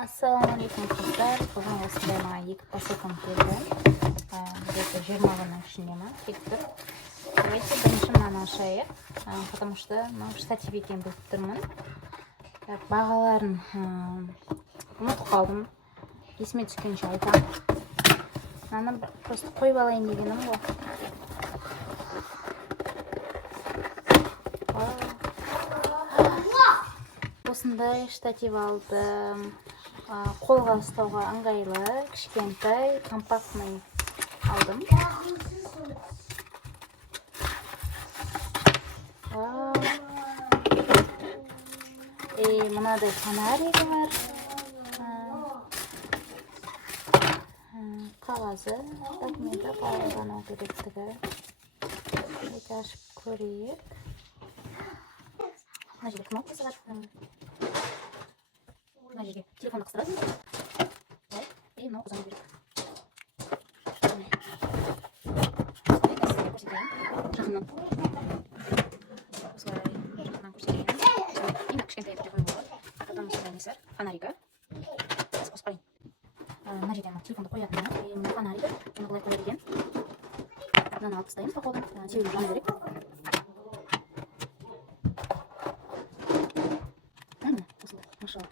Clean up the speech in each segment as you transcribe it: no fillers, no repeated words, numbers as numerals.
Ассалаумағалейкум қыздар. Бүгін осындай маған екі посылкам келді. Где-то 20 күннің ішінде ма келіп тұр. Давайте бірінші мынаны ашайық, потому что штатив екенін біліп тұрмын. Бағаларын ұмытып қалдым. Есіме түскенше айтамын. Мынаны просто қойып алайын дегенім ғой. Осындай штатив алдым. Қолға ұстауға ыңғайлы, кішкентай, компактный алдым. Мынадай фонаригі бар. Қағазы, документі қабылдану керектігі. Ашып көрейік. Мына жерде кнопкасы бар. Мына жерге телефонды қыстырасыз. Мынау ұзақ береді. Жақыннан көрсетейін. Енді кішкентай телефон болады. Потом осындай несі фонарика. Қосып қойын. Мына жерден телефонды қоятын. Фонарика. Оны былай қояды екен. Мынаны алып тастаймыз походу. Себебі жаны керек. Машалла.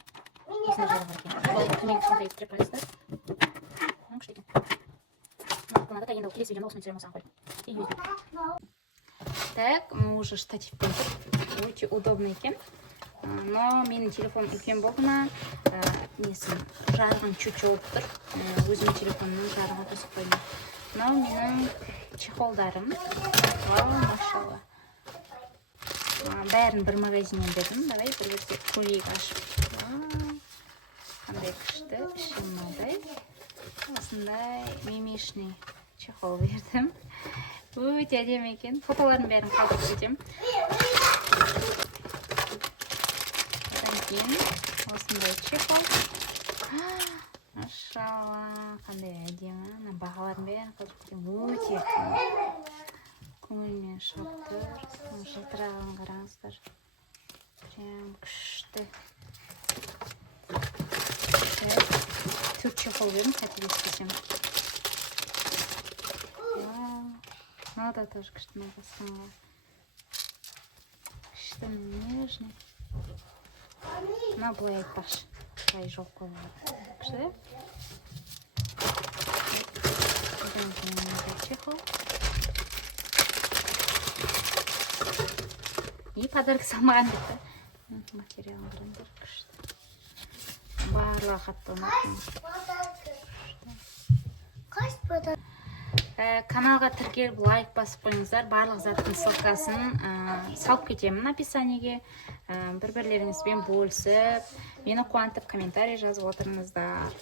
Осындай жағы бар екен. Бұл төмен кішкентай тіреп қойсыздар. Күшті екен. Мынада енді келесі видеода осыны түсірем осыған қой. Так, мы уже штативпен тұр. Өте удобно екен. Но менің телефоным үлкен болғына несін жарығын чуть жауып тұр. Өзім телефонның жарығы қосып қойдым. Мынау менің чехолдарым. Вау, машалла. Бәрін бір магазиннен бердім. Давай бір бірде көлейік ашып. Қандай күшті, іші мынадай. Осындай мемешный чехол бердім. Өте әдемі екен. Фотолардың бәрін қалдырып кетем. Одан кейін осындай чехол. Машалла, қандай әдемі. Бағалардың бәрін қалдырып кетем. Өте көңілмен шығып тұр. Жылтырағын қараңыздар. Прям күшті. Төрт чехол бердім, қателеспесем. Мынау да тоже күшті басқанға. Күшті, нежный. Мынау былай айтпақшы. Былай жоқ қойылады. Күшті. Одан кейін мынау чехол. И подарок салмаған депті. Материалын қараңдар, күшті. Барлығы қатты ұнайтын. Каналға тіркеліп лайк басып қойыңыздар. Барлық заттың ссылкасын салып кетемін описаниеге. Бір-бірлеріңізбен бөлісіп, мені қуантып комментарий жазып отырыңыздар.